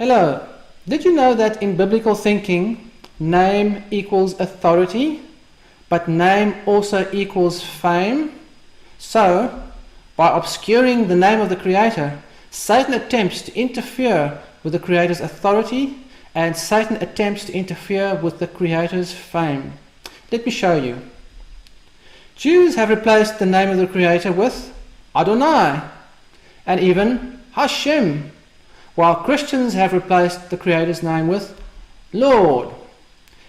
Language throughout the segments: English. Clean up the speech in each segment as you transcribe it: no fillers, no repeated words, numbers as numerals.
Hello, did you know that in biblical thinking, name equals authority, but name also equals fame? So, by obscuring the name of the Creator, Satan attempts to interfere with the Creator's authority, and Satan attempts to interfere with the Creator's fame. Let me show you. Jews have replaced the name of the Creator with Adonai, and even Hashem, while Christians have replaced the Creator's name with Lord.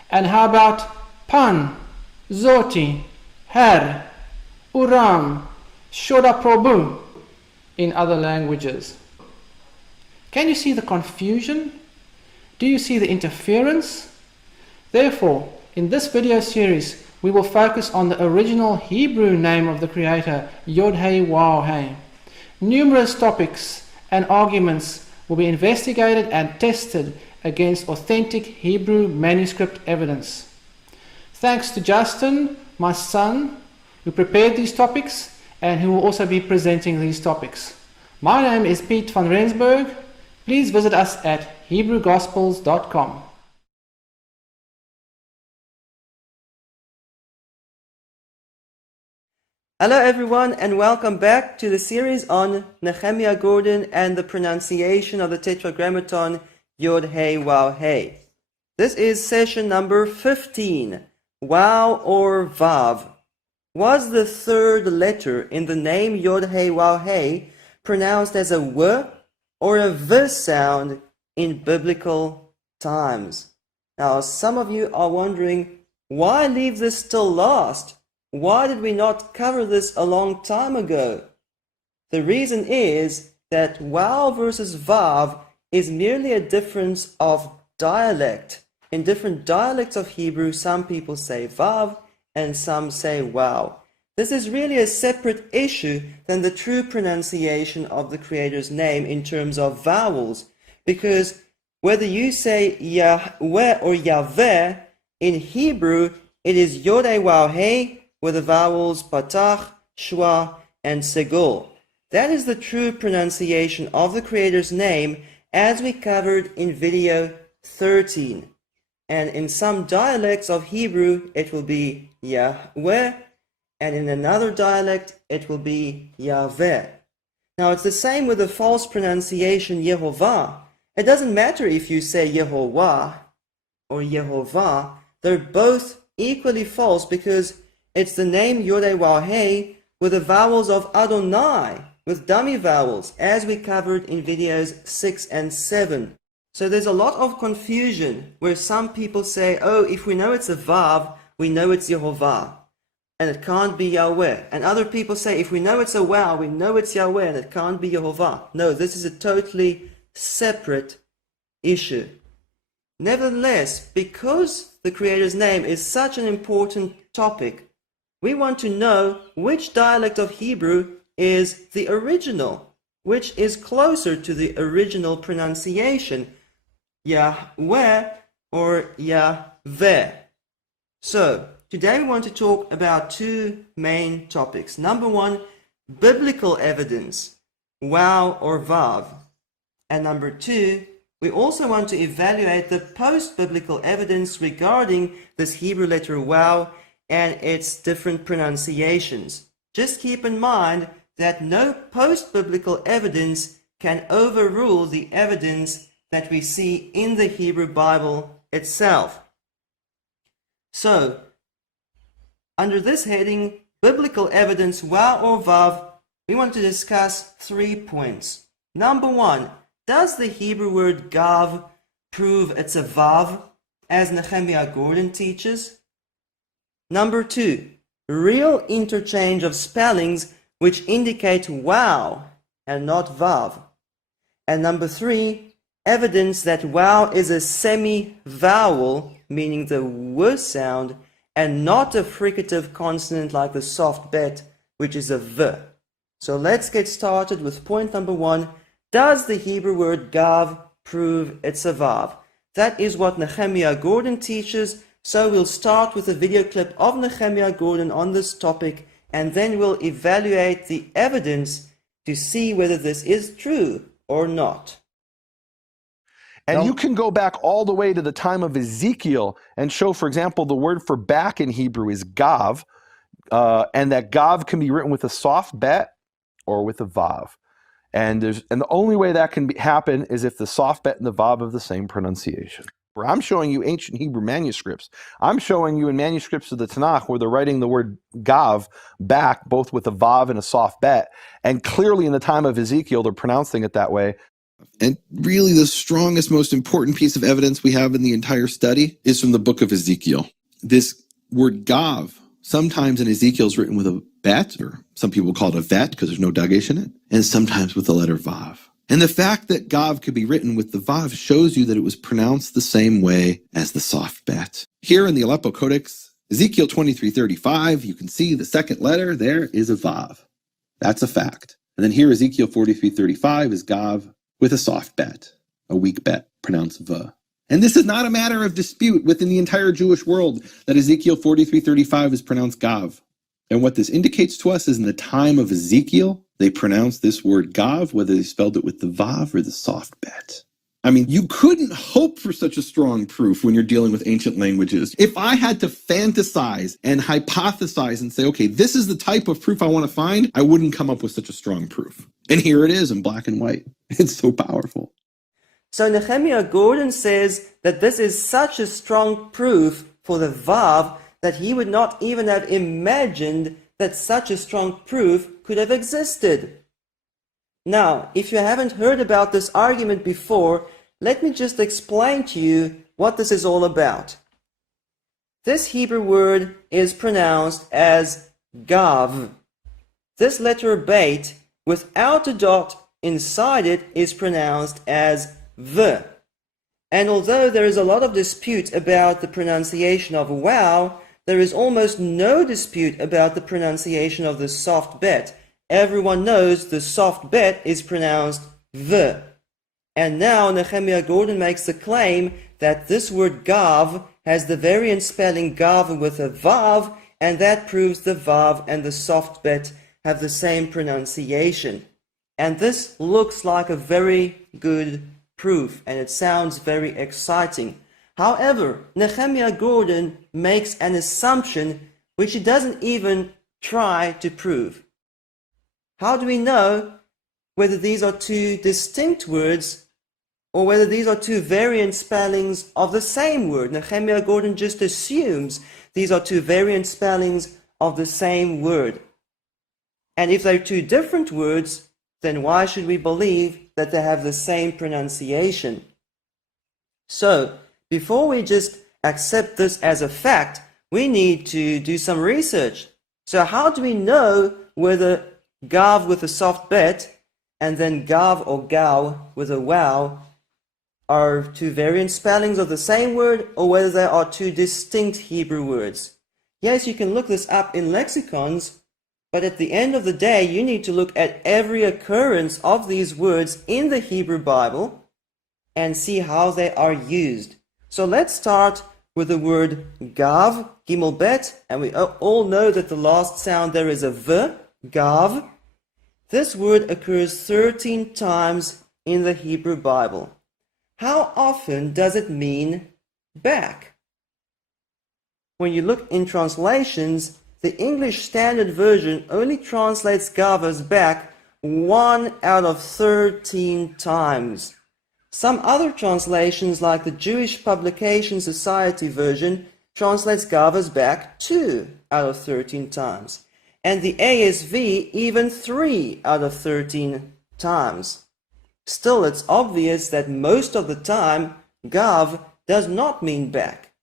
And how about Pan, Zoti, Her, Uram, Shoda Prabhu in other languages? Can you see the confusion? Do you see the interference? Therefore, in this video series, we will focus on the original Hebrew name of the Creator, Yod-Heh-Waw-Heh. Numerous topics and arguments will be investigated and tested against authentic Hebrew manuscript evidence. Thanks to Justin, my son, who prepared these topics and who will also be presenting these topics. My name is Piet van Rensburg. Please visit us at HebrewGospels.com. Hello everyone, and welcome back to the series on Nehemiah Gordon and the pronunciation of the Tetragrammaton Yod-Heh-Waw-Heh. This is session number 15. WAW or VAV. Was the third letter in the name Yod-Heh-Waw-Heh pronounced as a W or a V sound in biblical times? Now, some of you are wondering, why leave this till last? Why did we not cover this a long time ago? The reason is that WAW versus VAV is merely a difference of dialect. In different dialects of Hebrew, some people say VAV and some say WAW. This is really a separate issue than the true pronunciation of the Creator's name in terms of vowels, because whether you say Yahweh or Yahweh, in Hebrew it is Yod-Heh-Waw-Heh with the vowels patach, shwa, and segul. That is the true pronunciation of the Creator's name, as we covered in video 13. And in some dialects of Hebrew, it will be Yahweh, and in another dialect, it will be Yahweh. Now, it's the same with the false pronunciation Yehovah. It doesn't matter if you say Yehovah or Yehovah, they're both equally false because it's the name Yod-Heh-Waw-Heh with the vowels of Adonai, with dummy vowels, as we covered in videos 6 and 7. So there's a lot of confusion where some people say, oh, if we know it's a Vav, we know it's Yehovah, and it can't be Yahweh. And other people say, if we know it's a Waw, we know it's Yahweh, and it can't be Yehovah. No, this is a totally separate issue. Nevertheless, because the Creator's name is such an important topic, we want to know which dialect of Hebrew is the original, which is closer to the original pronunciation, Yahweh or Yahweh. So, today we want to talk about two main topics. Number one, biblical evidence, WAW or VAV. And number two, we also want to evaluate the post-biblical evidence regarding this Hebrew letter WAW and its different pronunciations. Just keep in mind that no post-biblical evidence can overrule the evidence that we see in the Hebrew Bible itself. So, under this heading, biblical evidence, WAW or VAV, we want to discuss 3 points. Number one, does the Hebrew word gav prove it's a VAV, as Nehemiah Gordon teaches? Number two, real interchange of spellings which indicate WAW and not VAV. And number three, evidence that WAW is a semi-vowel, meaning the W sound, and not a fricative consonant like the soft bet, which is a V. So let's get started with point number one. Does the Hebrew word gav prove it's a VAV? That is what Nehemiah Gordon teaches. So we'll start with a video clip of Nehemiah Gordon on this topic, and then we'll evaluate the evidence to see whether this is true or not. And you can go back all the way to the time of Ezekiel and show, for example, the word for back in Hebrew is gav, and that gav can be written with a soft bet or with a vav. And the only way that can happen is if the soft bet and the vav have the same pronunciation. I'm showing you ancient Hebrew manuscripts. I'm showing you in manuscripts of the Tanakh where they're writing the word gav back, both with a vav and a soft bet. And clearly in the time of Ezekiel, they're pronouncing it that way. And really the strongest, most important piece of evidence we have in the entire study is from the book of Ezekiel. This word gav, sometimes in Ezekiel is written with a bet, or some people call it a vet because there's no dagesh in it, and sometimes with the letter vav. And the fact that gav could be written with the vav shows you that it was pronounced the same way as the soft bet. Here in the Aleppo Codex, Ezekiel 23:35, you can see the second letter there is a vav. That's a fact. And then here Ezekiel 43:35 is gav with a soft bet, a weak bet, pronounced v. And this is not a matter of dispute within the entire Jewish world that Ezekiel 43:35 is pronounced gav. And what this indicates to us is in the time of Ezekiel, they pronounced this word gav, whether they spelled it with the vav or the soft bet. I mean, you couldn't hope for such a strong proof when you're dealing with ancient languages. If I had to fantasize and hypothesize and say, okay, this is the type of proof I want to find, I wouldn't come up with such a strong proof. And here it is in black and white. It's so powerful. So Nehemiah Gordon says that this is such a strong proof for the Vav that he would not even have imagined that such a strong proof could have existed. Now, if you haven't heard about this argument before, let me just explain to you what this is all about. This Hebrew word is pronounced as gav. This letter beit, without a dot inside it, is pronounced as v. And although there is a lot of dispute about the pronunciation of WAW, there is almost no dispute about the pronunciation of the soft bet. Everyone knows the soft bet is pronounced v. And now Nehemiah Gordon makes the claim that this word gav has the variant spelling gav with a vav, and that proves the vav and the soft bet have the same pronunciation. And this looks like a very good proof, and it sounds very exciting. However, Nehemiah Gordon makes an assumption which he doesn't even try to prove. How do we know whether these are two distinct words or whether these are two variant spellings of the same word? Nehemiah Gordon just assumes these are two variant spellings of the same word. And if they're two different words, then why should we believe that they have the same pronunciation? So, before we just accept this as a fact, we need to do some research. So how do we know whether gav with a soft bet and then gav or gau with a wow are two variant spellings of the same word, or whether they are two distinct Hebrew words? Yes, you can look this up in lexicons, but at the end of the day, you need to look at every occurrence of these words in the Hebrew Bible and see how they are used. So let's start with the word gav, gimel bet, and we all know that the last sound there is a v, gav. This word occurs 13 times in the Hebrew Bible. How often does it mean back? When you look in translations, the English Standard Version only translates gav as back 1 out of 13 times. Some other translations, like the Jewish Publication Society version, translates gav as back 2 out of 13 times. And the ASV even 3 out of 13 times. Still, it's obvious that most of the time, gav does not mean back.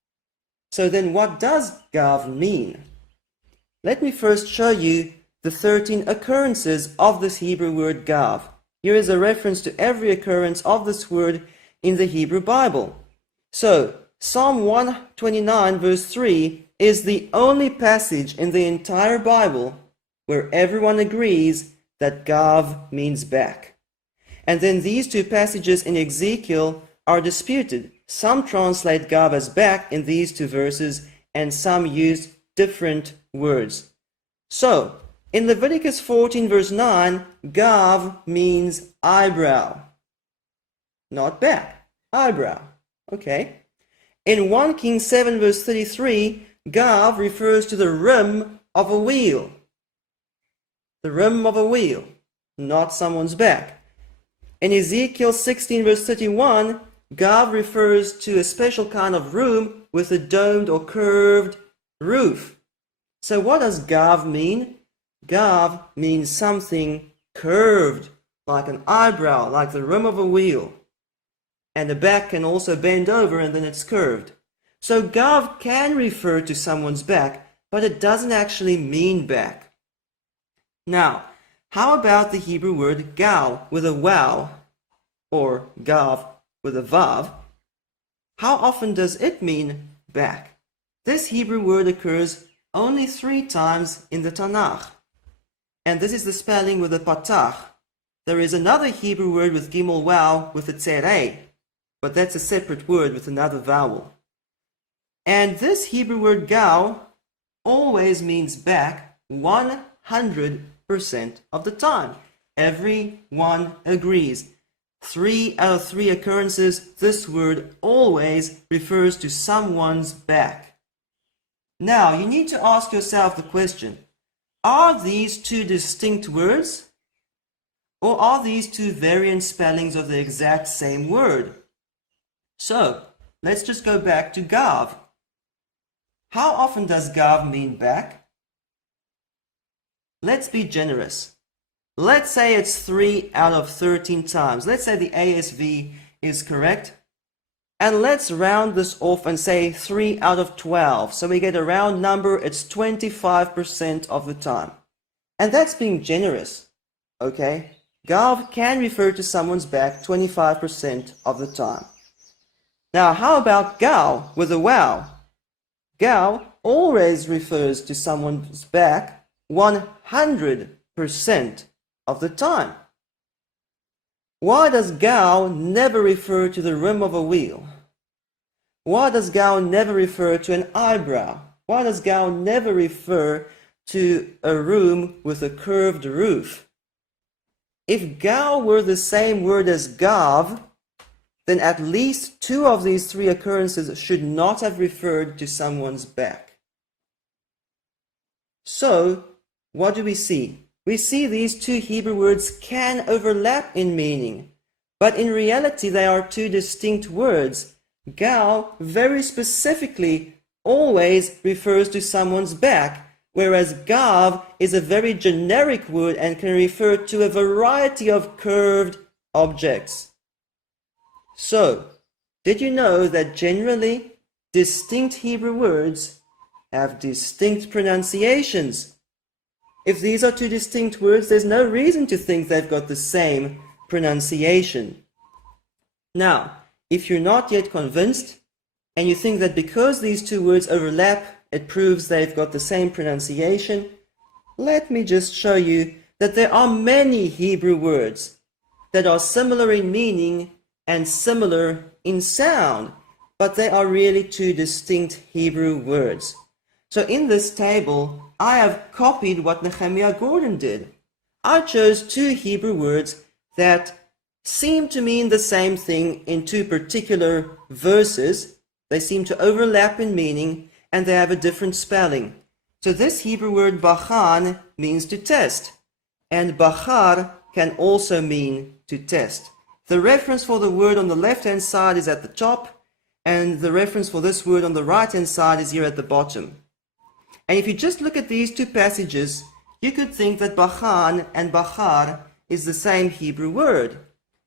So then what does gav mean? Let me first show you the 13 occurrences of this Hebrew word gav. Here is a reference to every occurrence of this word in the Hebrew Bible. So, Psalm 129 verse 3 is the only passage in the entire Bible where everyone agrees that gav means back. And then these two passages in Ezekiel are disputed. Some translate gav as back in these two verses, and some use different words. So, in Leviticus 14 verse 9, gav means eyebrow, not back. eyebrow. Okay. In 1 Kings 7 verse 33, Gav refers to the rim of a wheel. The rim of a wheel, not someone's back. In Ezekiel 16 verse 31, Gav refers to a special kind of room with a domed or curved roof. So what does Gav mean? Gav means something curved, like an eyebrow, like the rim of a wheel. And the back can also bend over and then it's curved. So Gav can refer to someone's back, but it doesn't actually mean back. Now, how about the Hebrew word gal with a WAW, or Gav with a VAV? How often does it mean back? This Hebrew word occurs only 3 times in the Tanakh. And this is the spelling with a patach. There is another Hebrew word with gimel waw with a tzereh, but that's a separate word with another vowel. And this Hebrew word gal always means back 100% of the time. Everyone agrees. 3 out of 3 occurrences, this word always refers to someone's back. Now, you need to ask yourself the question, are these 2 distinct words? Or are these 2 variant spellings of the exact same word? So, let's just go back to Gav. How often does Gav mean back? Let's be generous. Let's say it's 3 out of 13 times. Let's say the ASV is correct. And let's round this off and say 3 out of 12. So we get a round number, it's 25% of the time. And that's being generous, okay? Gav can refer to someone's back 25% of the time. Now, how about gal with a wow? Gal always refers to someone's back 100% of the time. Why does gal never refer to the rim of a wheel? Why does gal never refer to an eyebrow? Why does gal never refer to a room with a curved roof? If gal were the same word as gav, then at least 2 of these 3 occurrences should not have referred to someone's back. So, what do we see? We see these 2 Hebrew words can overlap in meaning, but in reality they are 2 distinct words. Gal very specifically always refers to someone's back, whereas gav is a very generic word and can refer to a variety of curved objects. So, did you know that generally distinct Hebrew words have distinct pronunciations? If these are 2 distinct words, there's no reason to think they've got the same pronunciation. Now, if you're not yet convinced, and you think that because these 2 words overlap, it proves they've got the same pronunciation, let me just show you that there are many Hebrew words that are similar in meaning and similar in sound, but they are really 2 distinct Hebrew words. So in this table, I have copied what Nehemiah Gordon did. I chose 2 Hebrew words that seem to mean the same thing in 2 particular verses. They seem to overlap in meaning, and they have a different spelling. So this Hebrew word bachan means to test, and bachar can also mean to test. The reference for the word on the left-hand side is at the top, and the reference for this word on the right-hand side is here at the bottom. And if you just look at these 2 passages, you could think that bachan and bachar is the same Hebrew word,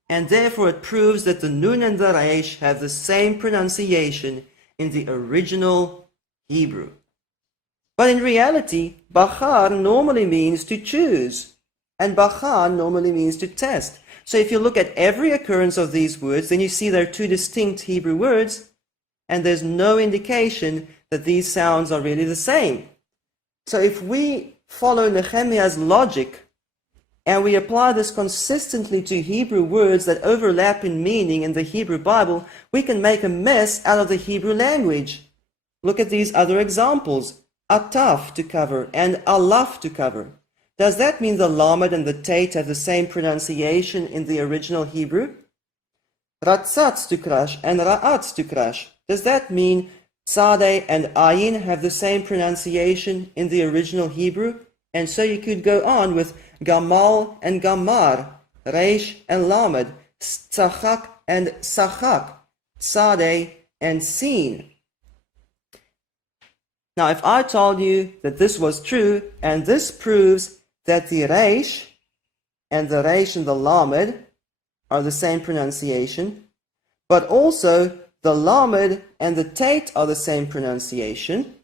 and therefore it proves that the nun and the resh have the same pronunciation in the original Hebrew. But in reality, bachar normally means to choose, and bachan normally means to test. So if you look at every occurrence of these words, then you see they're 2 distinct Hebrew words, and there's no indication that these sounds are really the same. So if we follow Nehemiah's logic, and we apply this consistently to Hebrew words that overlap in meaning in the Hebrew Bible, we can make a mess out of the Hebrew language. Look at these other examples. Ataf to cover and alaf to cover. Does that mean the lamed and the tate have the same pronunciation in the original Hebrew? Ratzatz to crash and ra'atz to crash. Does that mean tzadeh and ayin have the same pronunciation in the original Hebrew? And so you could go on with gamal and gamar, reish and lamed, tzachak and sachak, tzadeh and sin. Now, if I told you that this was true, and this proves that the reish and the lamed are the same pronunciation, but also the lamed and the tate are the same pronunciation,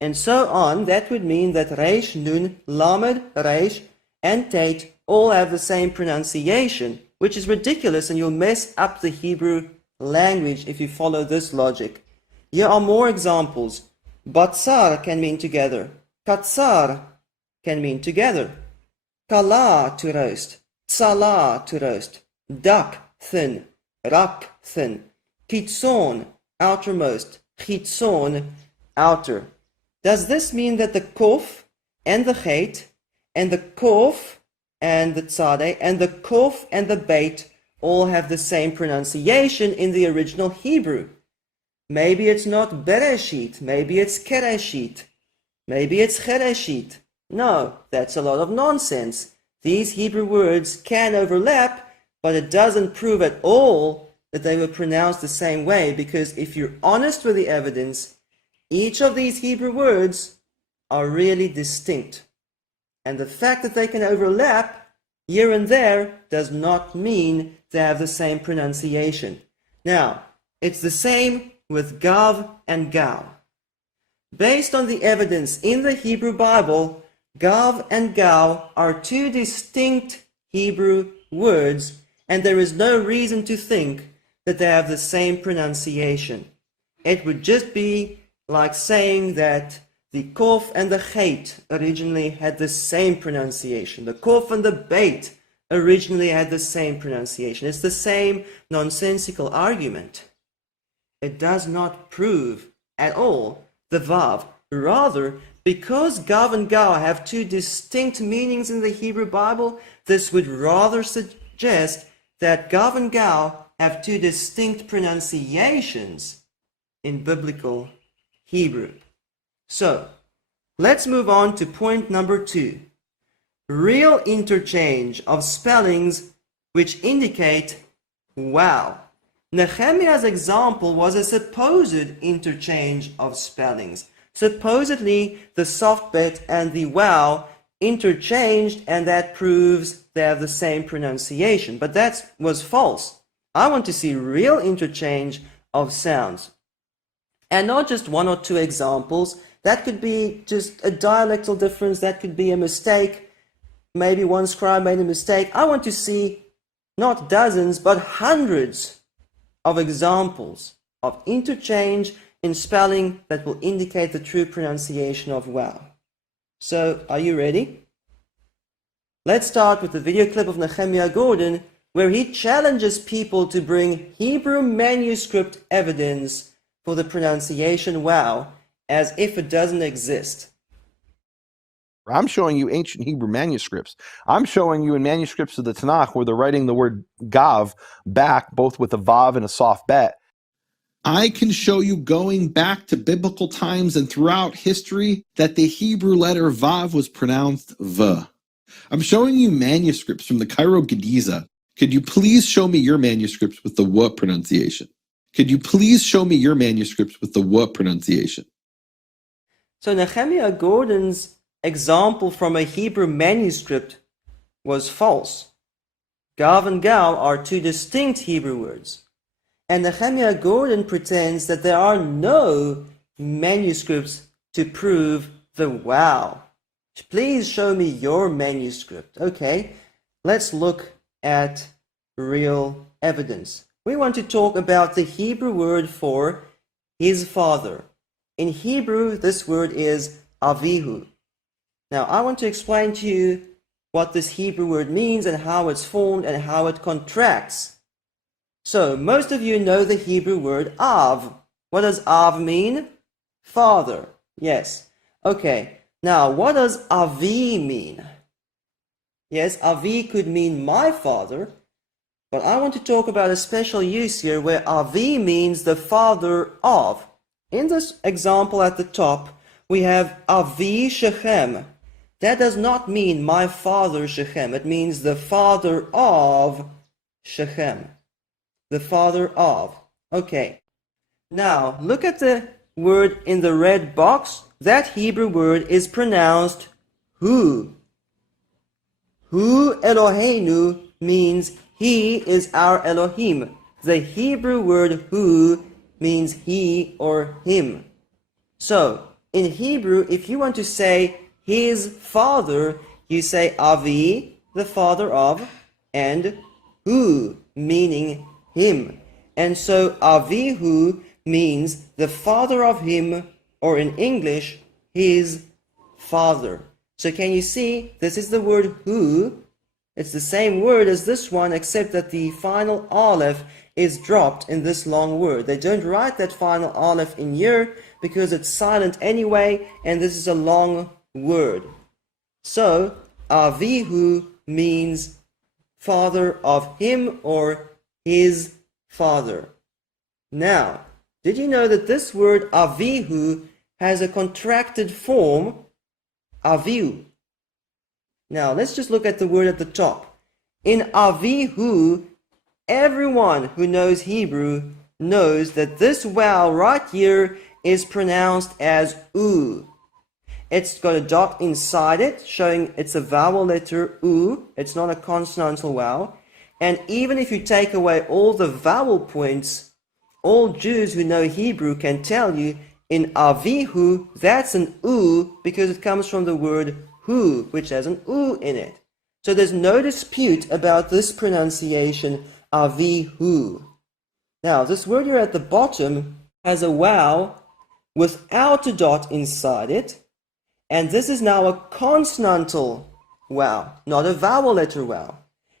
and so on, that would mean that reish, nun, lamed, reish, and tate all have the same pronunciation, which is ridiculous, and you'll mess up the Hebrew language if you follow this logic. Here are more examples. Batsar can mean together. Katsar can mean together. Kala, to roast. Tsala, to roast. Dak, thin. Rak, thin. Kitson, outermost. Chitson, outer. Does this mean that the kof and the chet and the kof and the tzadeh and the kof and the beit all have the same pronunciation in the original Hebrew? Maybe it's not bereshit, maybe it's kereshit, maybe it's chereshit. No, that's a lot of nonsense. These Hebrew words can overlap, but it doesn't prove at all that they were pronounced the same way, because if you're honest with the evidence, each of these Hebrew words are really distinct. And the fact that they can overlap here and there does not mean they have the same pronunciation. Now, it's the same with gav and gal. Based on the evidence in the Hebrew Bible, gav and gal are two distinct Hebrew words, and there is no reason to think that they have the same pronunciation. It would just be like saying that the kof and the chet originally had the same pronunciation. The kof and the beit originally had the same pronunciation. It's the same nonsensical argument. It does not prove at all the vav. Rather, because gav and gal have two distinct meanings in the Hebrew Bible, this would rather suggest that gav and gal have two distinct pronunciations in biblical Hebrew. So, let's move on to point number 2. Real interchange of spellings which indicate wow. Nehemiah's example was a supposed interchange of spellings. Supposedly, the soft bet and the wow interchanged, and that proves they have the same pronunciation. But that was false. I want to see real interchange of sounds. And not just one or two examples. That could be just a dialectal difference. That could be a mistake. Maybe one scribe made a mistake. I want to see not dozens, but hundreds of examples of interchange in spelling that will indicate the true pronunciation of wow. So, are you ready? Let's start with the video clip of Nehemiah Gordon, where he challenges people to bring Hebrew manuscript evidence for the pronunciation wow, as if it doesn't exist. I'm showing you ancient Hebrew manuscripts. I'm showing you in manuscripts of the Tanakh where they're writing the word gav back, both with a vav and a soft bet. I can show you going back to biblical times and throughout history that the Hebrew letter Vav was pronounced V. I'm showing you manuscripts from the Cairo Gediza. Could you please show me your manuscripts with the W pronunciation? Could you please show me your manuscripts with the W pronunciation? So Nehemiah Gordon's example from a Hebrew manuscript was false. Gav and gal are two distinct Hebrew words. And Nehemiah Gordon pretends that there are no manuscripts to prove the wow. Please show me your manuscript. Okay, let's look at real evidence. We want to talk about the Hebrew word for his father. In Hebrew, this word is avihu. Now, I want to explain to you what this Hebrew word means and how it's formed and how it contracts. So, most of you know the Hebrew word av. What does av mean? Father. Yes. Okay. Now, what does avi mean? Yes, avi could mean my father, But I want to talk about a special use here where Avi means the father of. In this example at the top, we have Avi Shechem. That does not mean my father Shechem. It means the father of Shechem. The father of. Okay. Now, look at the word in the red box. That Hebrew word is pronounced Hu. Hu Eloheinu means he is our Elohim. The Hebrew word Hu means he or him. So, in Hebrew, if you want to say his father, you say Avi, the father of, and Hu, meaning him. And so Avihu means the father of him, or in English, his father. So can you see, this is the word Hu. It's the same word as this one, except that the final aleph is dropped in this long word. They don't write that final aleph in here because it's silent anyway, and this is a long word. So, Avihu means father of him or his father. Now, did you know that this word Avihu has a contracted form, Avihu? Now, let's just look at the word at the top. In Avihu, everyone who knows Hebrew knows that this vowel right here is pronounced as U. It's got a dot inside it, showing it's a vowel letter U. It's not a consonantal vowel. And even if you take away all the vowel points, all Jews who know Hebrew can tell you in Avihu, that's an U because it comes from the word Hu, which has an U in it. So there's no dispute about this pronunciation, Avihu. Now, this word here at the bottom has a vowel without a dot inside it, and this is now a consonantal vowel, not a vowel letter vowel.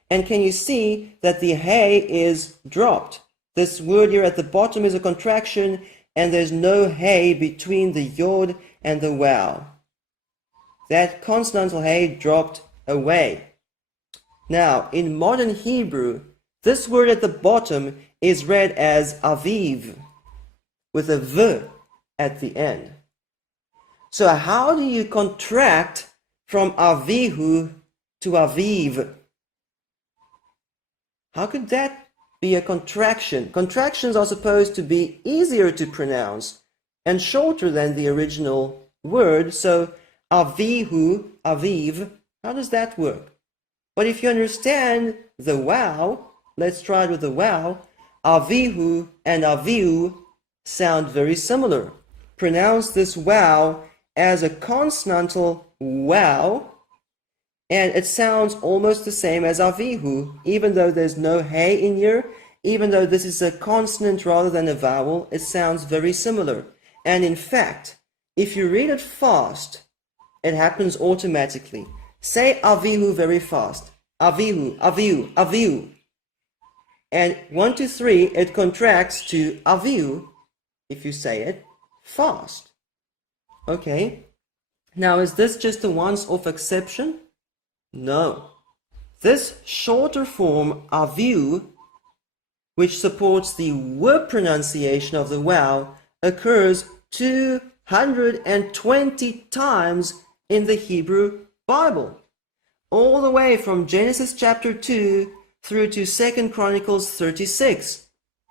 And can you see that the hey is dropped? This word here at the bottom is a contraction, and there's no hey between the yod and the vowel. That consonantal hey dropped away. Now, in modern Hebrew, this word at the bottom is read as aviv, with a v at the end. So how do you contract from avihu to aviv? How could that be a contraction? Contractions are supposed to be easier to pronounce and shorter than the original word. So avihu, aviv, how does that work? But if you understand the wow, let's try it with the wow, avihu and aviu sound very similar. Pronounce this wow as a consonantal wow, and it sounds almost the same as avihu, even though there's no hey in here, even though this is a consonant rather than a vowel, it sounds very similar. And in fact, if you read it fast, it happens automatically. Say avihu very fast. Avihu, avihu, avihu. And 1, 2, 3, it contracts to avihu if you say it fast. Okay. Now, is this just a once-off exception? No. This shorter form, avihu, which supports the w pronunciation of the vowel, occurs 220 times in the Hebrew Bible, all the way from Genesis chapter 2 through to 2 Chronicles 36.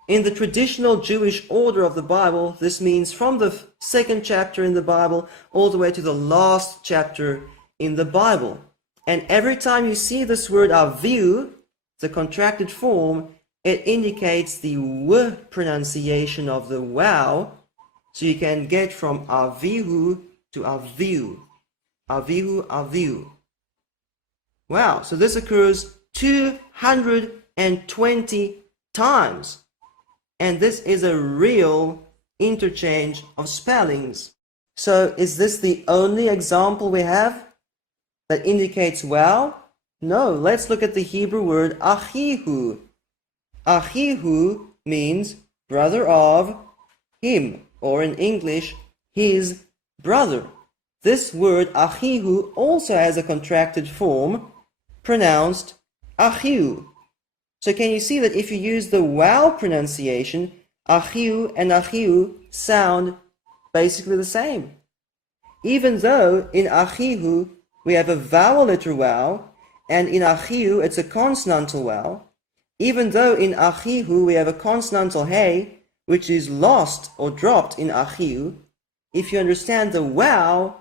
In the traditional Jewish order of the Bible, this means from the second chapter in the Bible all the way to the last chapter in the Bible. And every time you see this word avihu, the contracted form, it indicates the w pronunciation of the vowel. So you can get from avihu to avihu. Avihu, avihu. Wow, so this occurs 220 times. And this is a real interchange of spellings. So is this the only example we have that indicates wow? No, let's look at the Hebrew word achihu. Achihu means brother of him, or in English, his brother. This word achihu also has a contracted form pronounced achiu. So can you see that if you use the WAW pronunciation, Achiu and Achiu sound basically the same. Even though in Achihu we have a vowel letter WAW, and in Achiu it's a consonantal WAW, even though in Achihu we have a consonantal hey, which is lost or dropped in Achiu, if you understand the WAW,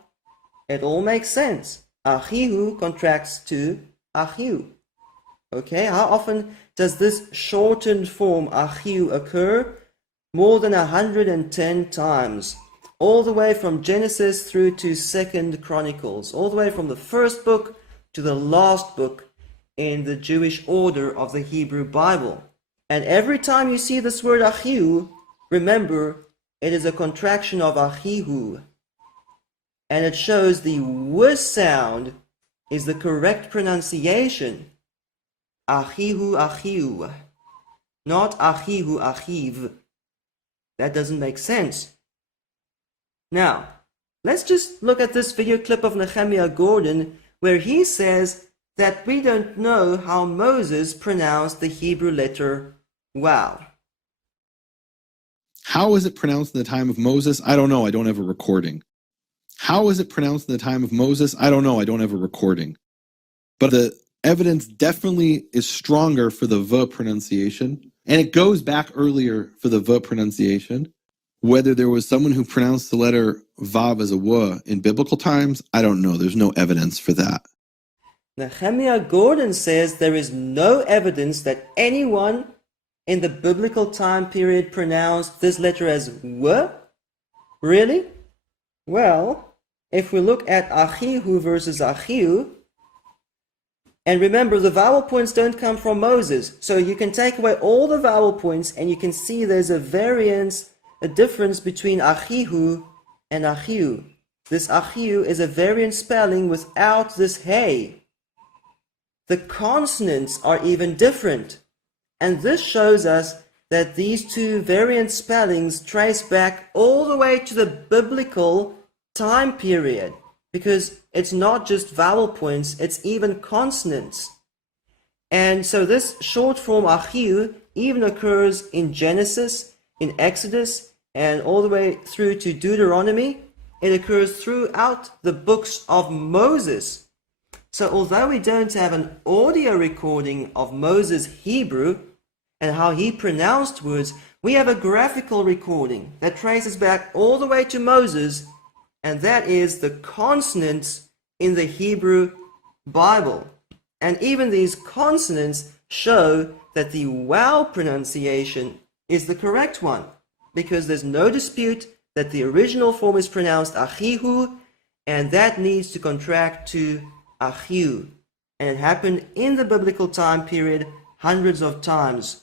it all makes sense. Achihu contracts to Achiu. Okay, how often does this shortened form Achiu occur? More than 110 times. All the way from Genesis through to 2nd Chronicles. All the way from the first book to the last book in the Jewish order of the Hebrew Bible. And every time you see this word Achiu, remember, it is a contraction of Achihu. And it shows the W sound is the correct pronunciation. Achihu, Achiu. Not Achihu, Achiv. That doesn't make sense. Now, let's just look at this video clip of Nehemiah Gordon where he says that we don't know how Moses pronounced the Hebrew letter WAW. How is it pronounced in the time of Moses? I don't know. I don't have a recording. How is it pronounced in the time of Moses? I don't know. I don't have a recording. But the evidence definitely is stronger for the V pronunciation. And it goes back earlier for the V pronunciation. Whether there was someone who pronounced the letter VAV as a W in biblical times, I don't know. There's no evidence for that. Nehemiah Gordon says there is no evidence that anyone in the biblical time period pronounced this letter as W. Really? Well, if we look at Achihu versus Achiu, and remember the vowel points don't come from Moses, so you can take away all the vowel points and you can see there's a variance, a difference between Achihu and Achiu. This Achiu is a variant spelling without this hey. The consonants are even different. And this shows us that these two variant spellings trace back all the way to the biblical time period, because it's not just vowel points, it's even consonants. And so this short form Achiu even occurs in Genesis, in Exodus, and all the way through to Deuteronomy. It occurs throughout the books of Moses. So although we don't have an audio recording of Moses' Hebrew and how he pronounced words, we have a graphical recording that traces back all the way to Moses, and that is the consonants in the Hebrew Bible. And even these consonants show that the WAW pronunciation is the correct one, because there's no dispute that the original form is pronounced Achihu, and that needs to contract to Achiu. And it happened in the biblical time period hundreds of times.